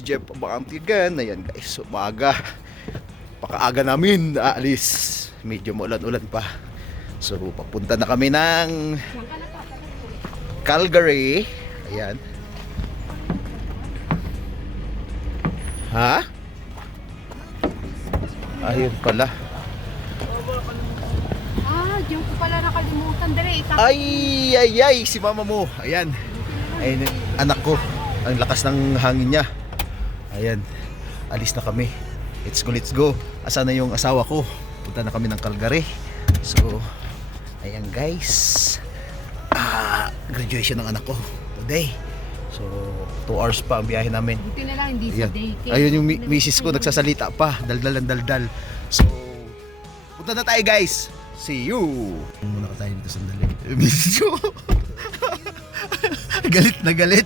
Jeff Abantigan. Ayan guys, umaga. Pakaaga namin aalis. Medyo maulan-ulan pa. So papunta na kami ng Calgary. Ayan. Ha? Ayun pala. Diyan ko pala nakalimutan dali. Ay, si mama mo. Ayan. Ayun, anak ko. Ang lakas ng hangin niya. Ayan. Alis na kami. Let's go. Asan na yung asawa ko? Punta na kami ng Calgary. So, ayan guys. Graduation ng anak ko today. So, 2 hours pa ang biyahe namin. Buti na lang hindi sa daycare. Ayun yung misis ko nagsasalita pa. Daldal. So, punta na tayo guys. See you! Muna ka tayo dito sandali. Misis ko. Galit na galit.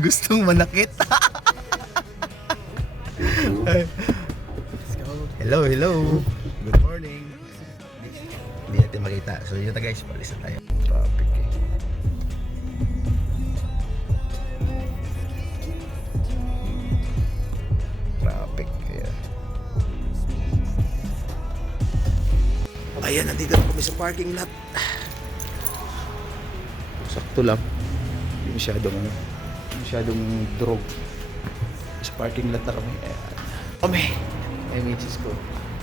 Gustong manakit. Hello. Good morning. Hindi natin makita. So yun na guys, palis na tayo. Traffic eh. Traffic. Ayan, nandito na kami sa parking lot. Sakto lang. Hindi masyadong drog. Sa parking lot na kami. Ayan. Ay, misis ko.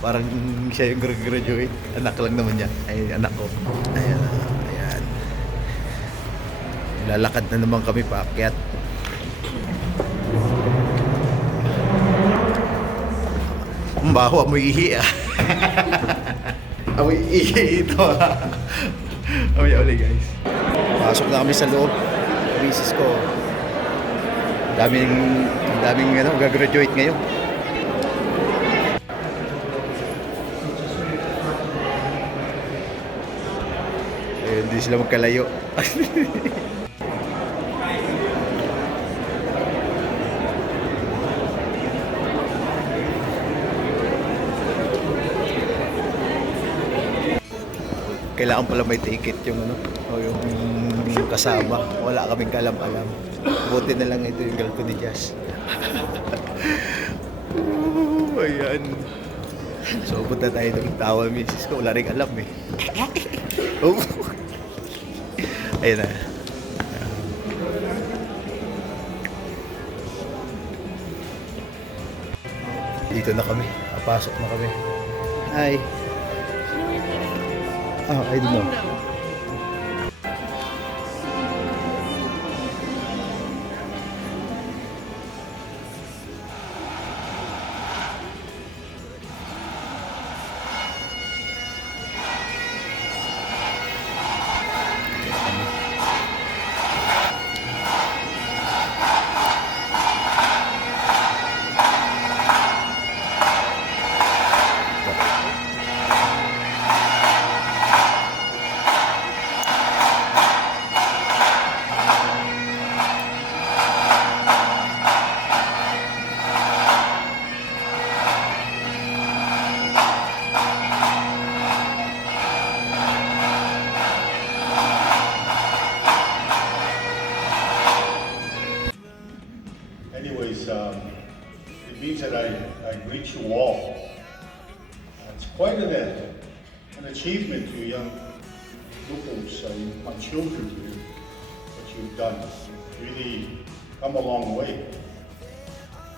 Parang siya yung graduate. Anak lang naman niya. Ay, anak ko. Ayan. Lalakad na naman kami paakyat. Ang baho, amoy ihi ah. Amoy ihi ito ah. Amoy uli guys. Pasok na kami sa loob. Misis ko. Daming gagraduate ngayon. Hindi sila magkalayo. Kailangan pala may ticket yung o yung kasama. Wala kaming kalam-alam. Buti na lang ito yung girl ko ni Jazz. Ayan. So punta tayo ng tawa misis ko. Wala rin alam eh. Oh. Ayan na. Dito na kami. Papasok na kami. Hi. I don't know. It means that I greet you all. It's quite an achievement to young pupils, my children here, what you've done. You've really come a long way.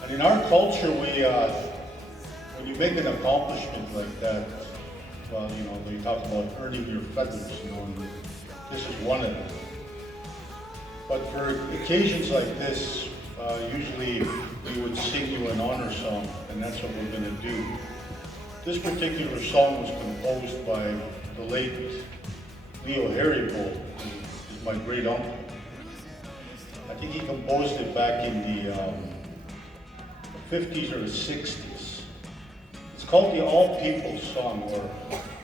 And in our culture, when you make an accomplishment like that, well, they talk about earning your feathers, and this is one of them. But for occasions like this, usually we would sing you an honor song, and that's what we're going to do. This particular song was composed by the late Leo Harrybold, who is my great uncle. I think he composed it back in the 50s or the 60s. It's called the All People's Song, or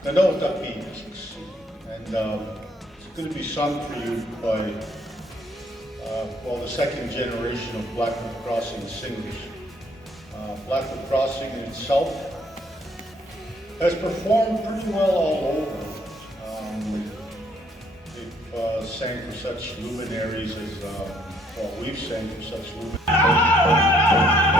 Nanota Pinas. And it's going to be sung for you by the second generation of Blackwood Crossing singers. Blackwood Crossing in itself has performed pretty well all over. They've sang for such luminaries as, we've sang for such luminaries.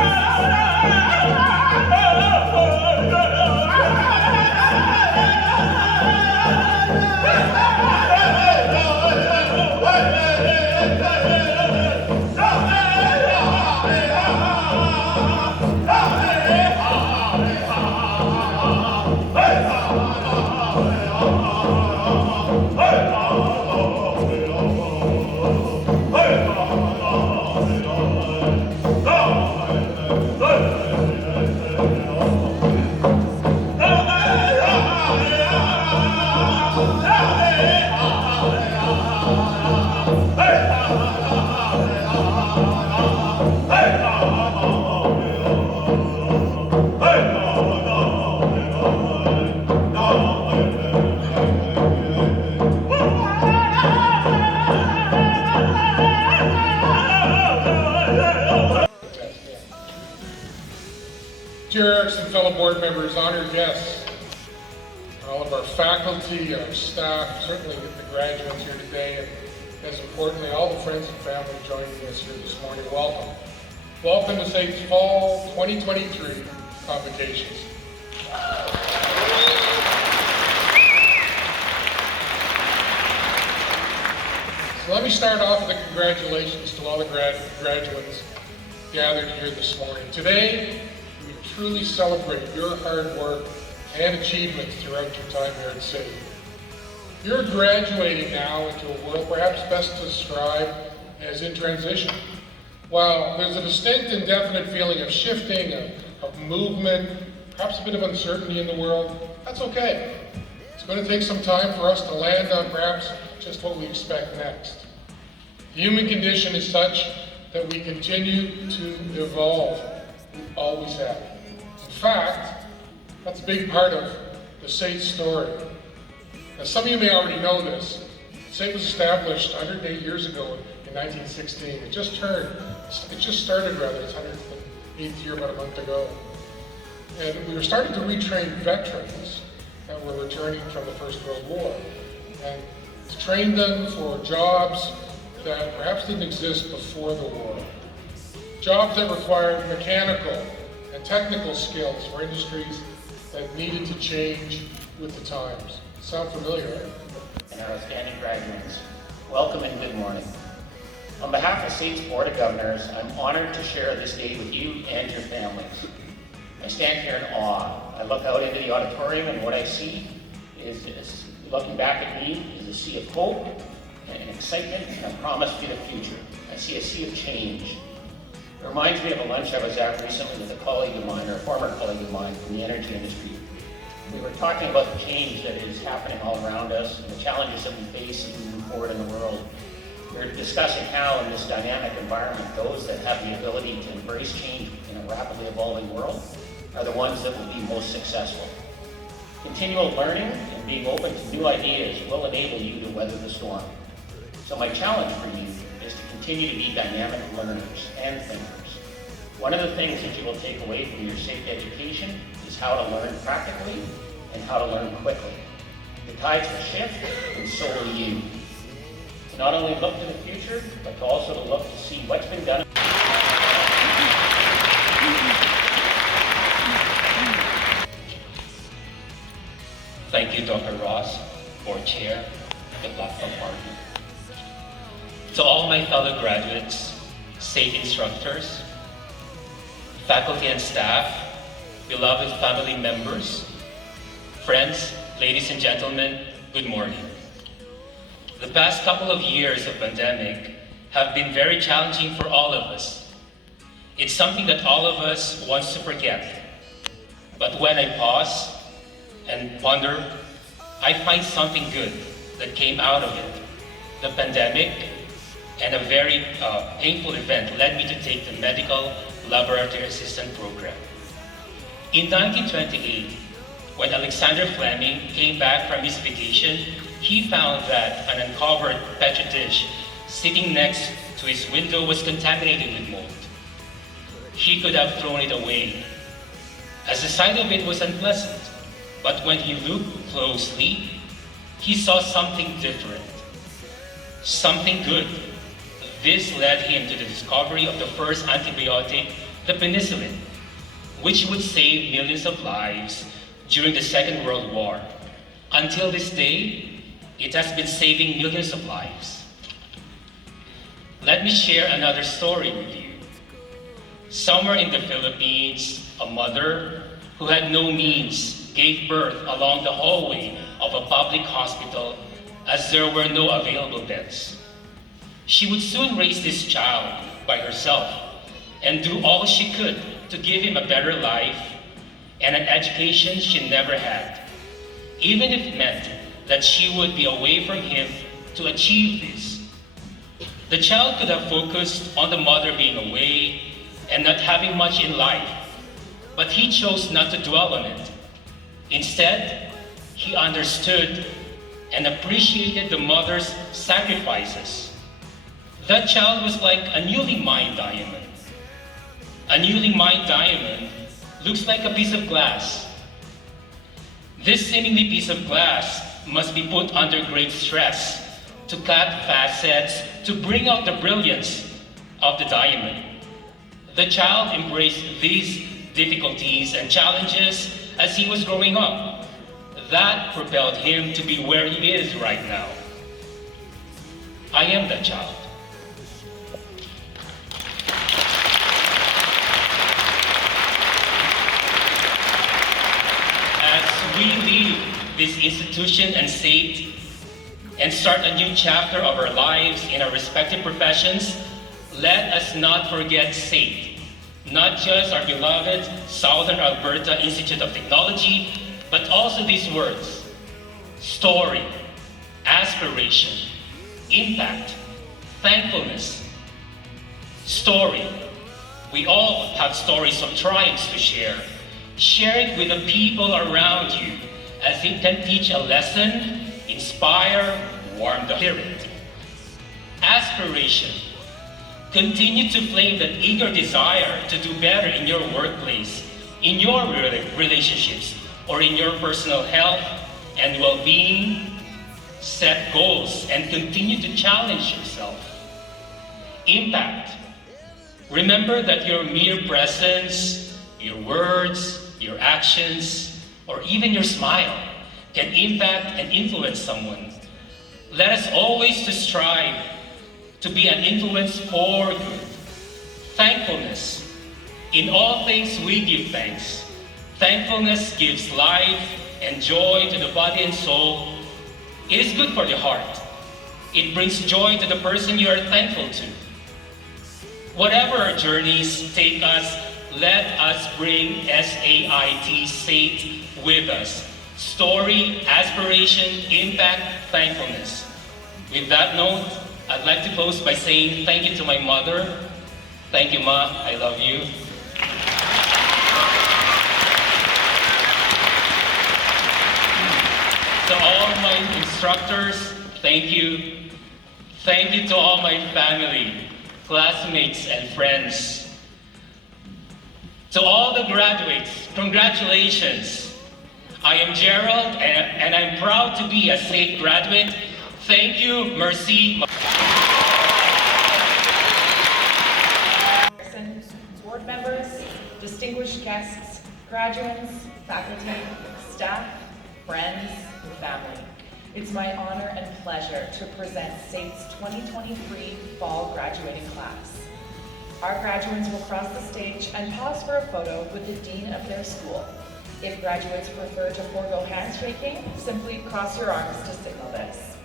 Dear Erics and fellow board members, honored guests, all of our faculty, our staff, certainly the graduates here today, and as importantly, all the friends and family joining us here this morning, welcome. Welcome to SAIT's Fall 2023 Convocations. So let me start off with a congratulations to all the graduates gathered here this morning. Today, we truly celebrate your hard work and achievements throughout your time here at SAIT. You're graduating now into a world perhaps best described as in transition. While there's a distinct and definite feeling of shifting, of movement, perhaps a bit of uncertainty in the world, that's okay. It's going to take some time for us to land on perhaps just what we expect next. The human condition is such that we continue to evolve. We always have. In fact, that's a big part of the SAIT story. Now, some of you may already know this. SAIT was established 108 years ago in 1916. It just started its 108th year about a month ago. And we were starting to retrain veterans that were returning from the First World War. And to train them for jobs that perhaps didn't exist before the war. Jobs that required mechanical and technical skills for industries that needed to change with the times. Sound familiar? And our outstanding graduates, welcome and good morning. On behalf of SAIT's Board of Governors, I'm honored to share this day with you and your families. I stand here in awe. I look out into the auditorium and what I see is looking back at me is a sea of hope and excitement and a promise for the future. I see a sea of change. It reminds me of a lunch I was at recently with a colleague of mine, or a former colleague of mine from the energy industry. We were talking about the change that is happening all around us and the challenges that we face as we move forward in the world. We were discussing how in this dynamic environment, those that have the ability to embrace change in a rapidly evolving world are the ones that will be most successful. Continual learning and being open to new ideas will enable you to weather the storm. So my challenge for you is to continue to be dynamic learners and thinkers. One of the things that you will take away from your SAIT education is how to learn practically and how to learn quickly. The tides will shift, and so will you. To not only look to the future, but to also to look to see what's been done. Thank you, Dr. Ross, Board Chair, the platform partner. To all my fellow graduates, SAIT instructors, faculty and staff, beloved family members, friends, ladies and gentlemen, good morning. The past couple of years of pandemic have been very challenging for all of us. It's something that all of us wants to forget. But when I pause and ponder, I find something good that came out of it. The pandemic and a very painful event led me to take the medical laboratory assistant program. In 1928, when Alexander Fleming came back from his vacation, he found that an uncovered petri dish sitting next to his window was contaminated with mold. He could have thrown it away, as the sight of it was unpleasant. But when he looked closely, he saw something different, something good. This led him to the discovery of the first antibiotic, the penicillin, which would save millions of lives during the Second World War. Until this day, it has been saving millions of lives. Let me share another story with you. Somewhere in the Philippines, a mother who had no means gave birth along the hallway of a public hospital as there were no available beds. She would soon raise this child by herself and do all she could to give him a better life and an education she never had, even if it meant that she would be away from him to achieve this. The child could have focused on the mother being away and not having much in life, but he chose not to dwell on it. Instead, he understood and appreciated the mother's sacrifices. That child was like a newly mined diamond. A newly mined diamond looks like a piece of glass. This seemingly piece of glass must be put under great stress to cut facets to bring out the brilliance of the diamond. The child embraced these difficulties and challenges as he was growing up. That propelled him to be where he is right now. I am that child. As we leave this institution and state and start a new chapter of our lives in our respective professions, let us not forget SAIT, not just our beloved Southern Alberta Institute of Technology, but also these words: story, aspiration, impact, thankfulness. Story. We all have stories of triumphs to share. Share it with the people around you, as it can teach a lesson, inspire, warm the spirit. Aspiration. Continue to flame that eager desire to do better in your workplace, in your relationships, or in your personal health and well-being. Set goals and continue to challenge yourself. Impact. Remember that your mere presence, your words, your actions, or even your smile can impact and influence someone. Let us always to strive to be an influence for good. Thankfulness. In all things we give thanks. Thankfulness gives life and joy to the body and soul. It is good for the heart. It brings joy to the person you are thankful to. Whatever our journeys take us, let us bring SAIT, SAIT, with us. Story, aspiration, impact, thankfulness. With that note, I'd like to close by saying thank you to my mother. Thank you, Ma. I love you. To all my instructors, thank you. Thank you to all my family, classmates, and friends. To all the graduates, congratulations. I am Gerald, and I'm proud to be a SAIT graduate. Thank you, merci. Board members, distinguished guests, graduates, faculty, staff, friends, and family. It's my honor and pleasure to present SAIT's 2023 Fall Graduating Class. Our graduates will cross the stage and pause for a photo with the dean of their school. If graduates prefer to forego handshaking, simply cross your arms to signal this.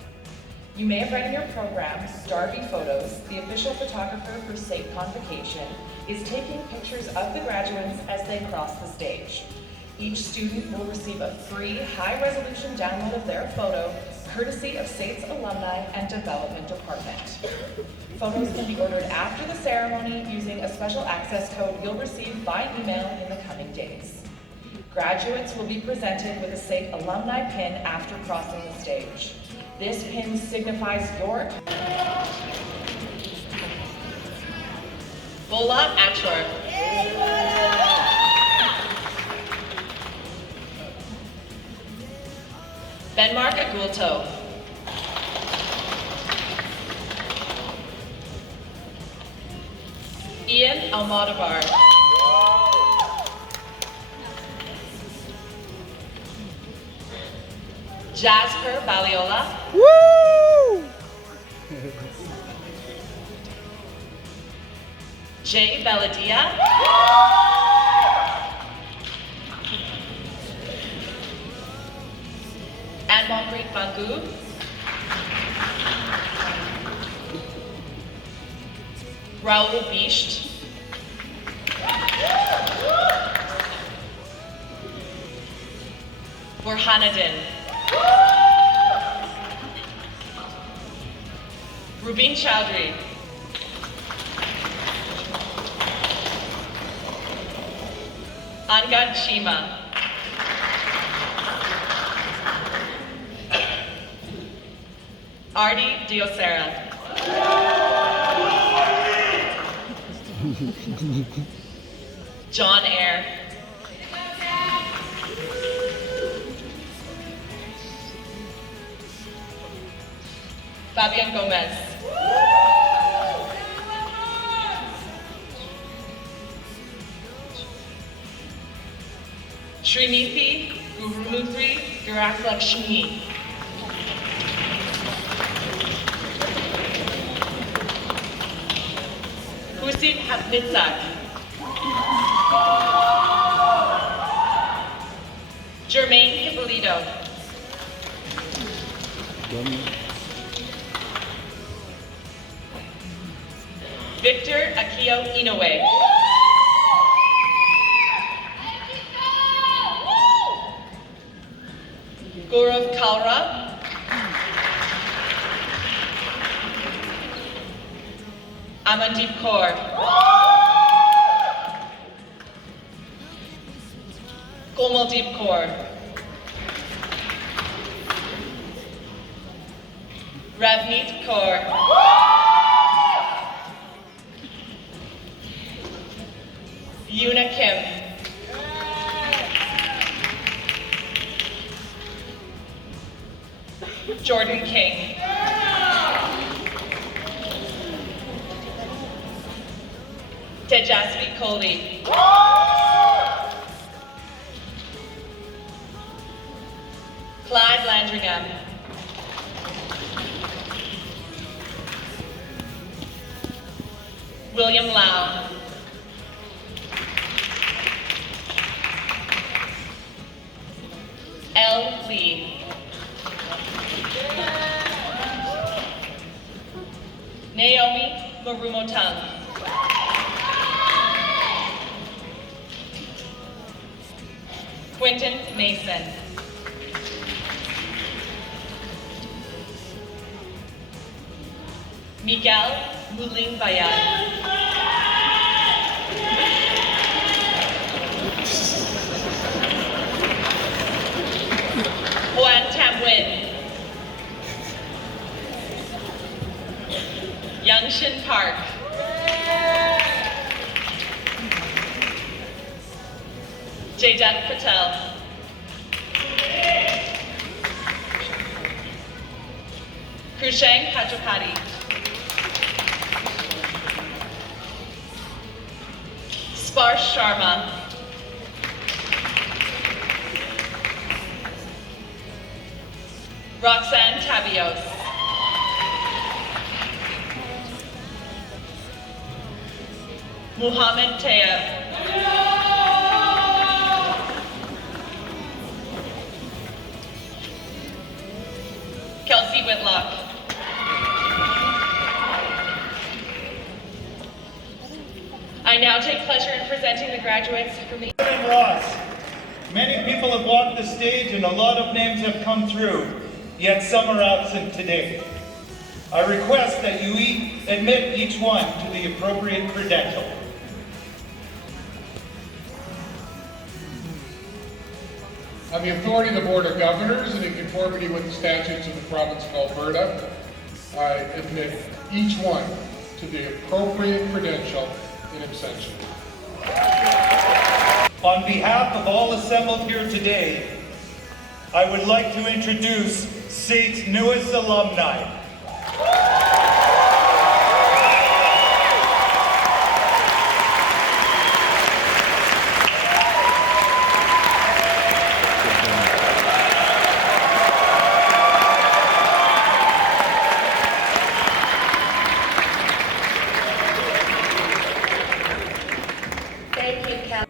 You may have read in your program, Darby Photos, the official photographer for SAIT Convocation, is taking pictures of the graduates as they cross the stage. Each student will receive a free, high-resolution download of their photo, courtesy of SAIT's Alumni and Development Department. Photos can be ordered after the ceremony using a special access code you'll receive by email in the coming days. Graduates will be presented with a SAIT Alumni pin after crossing the stage. This pin signifies your... Bola Achor. Benmark Agulto. Ian Almodovar. Jasper Baliola. Woo! Jay Belladia. And Monpreet Bangu. Raul Bisht. Burhanuddin. Rubin Chowdhury. Angad Chima. Artie Diosera. John Eyre. Fabian Gomez. Srinithi Gurumutri Garaklakshmi. Husin Hapnitzak. Jermaine Hippolito. Victor Akio Inoue. Gaurav Kalra. Amandeep Kaur. Komaldeep Kaur. Ravneet Kaur. Yuna Kim. Jordan King. Tejasvi Kohli. Clyde Landringham. William Lau. L. Lee. Naomi Marumotang. Quentin Mason. Miguel Muling Bayan. Juan Tam Nguyen. Youngshin Park. Jaydat Patel. Krushang Patrapati. Sparsh Sharma. Roxanne Tabios. Muhammad Tayeb. Kelsey Whitlock. I now take pleasure in presenting the graduates from the Ross. Many people have walked the stage and a lot of names have come through, yet some are absent today. I request that you admit each one to the appropriate credential. On the authority of the Board of Governors and in conformity with the statutes of the province of Alberta, I admit each one to the appropriate credential in absentia. On behalf of all assembled here today, I would like to introduce SAIT's newest alumni.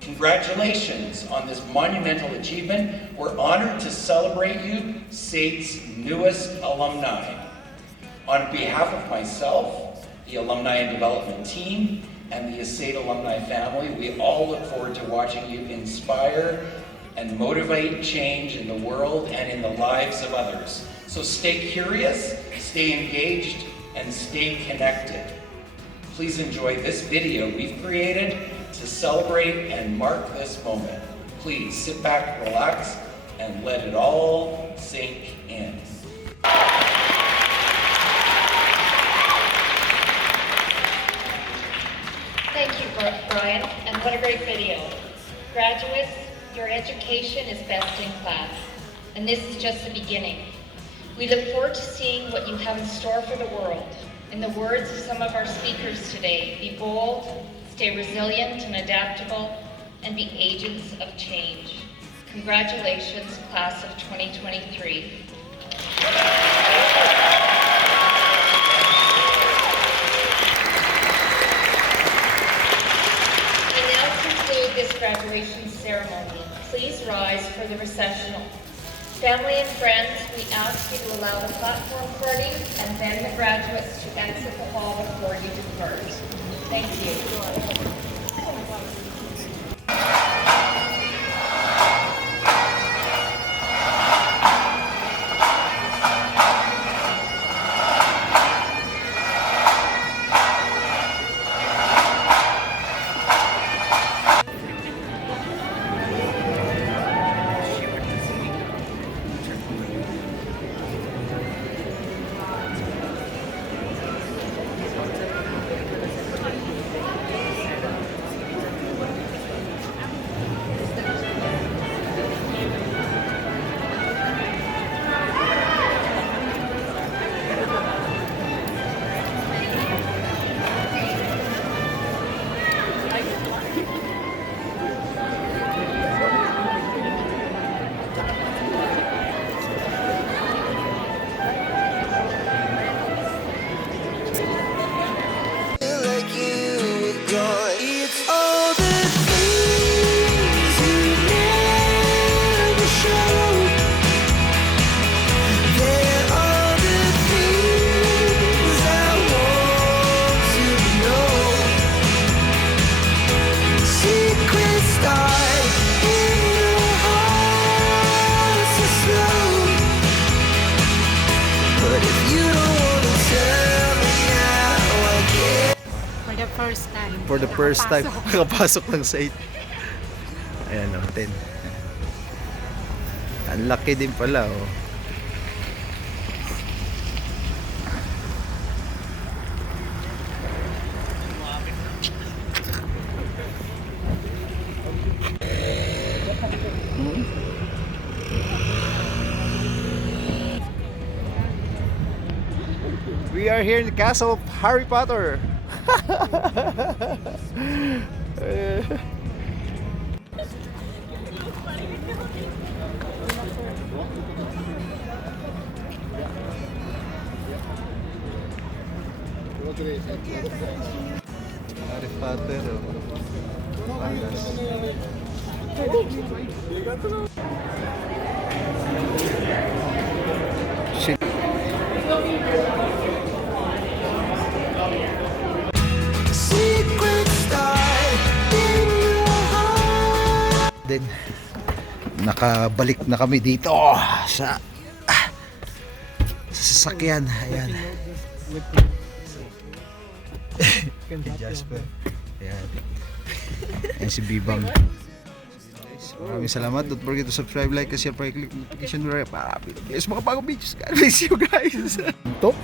Congratulations on this monumental achievement. We're honored to celebrate you, SAIT's newest alumni. On behalf of myself, the Alumni and Development team, and the SAIT alumni family, we all look forward to watching you inspire and motivate change in the world and in the lives of others. So stay curious, stay engaged, and stay connected. Please enjoy this video we've created to celebrate and mark this moment. Please sit back, relax, and let it all sink in. Thank you, Brian, and what a great video. Graduates, your education is best in class, and this is just the beginning. We look forward to seeing what you have in store for the world. In the words of some of our speakers today, be bold, stay resilient and adaptable, and be agents of change. Congratulations, class of 2023. I now conclude this graduation ceremony. Please rise for the recessional. Family and friends, we ask you to allow the platform party and then the graduates to exit the hall before you depart. Thank you. For the first time. Nakapasok ng site. Ayan o, 10. Ang laki din pala oh. We are here in the castle of Harry Potter. Harry Potter. Shit. Then nakabalik na kami dito sa sasakyan. Ayan. Jasper. Ayan. Ayan si Bibang. Maraming salamat. Don't forget to subscribe, like, share, click notification bell para guys mga bagong videos. God bless you guys. Ito.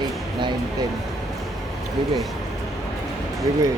8, 9, 10. Bebe.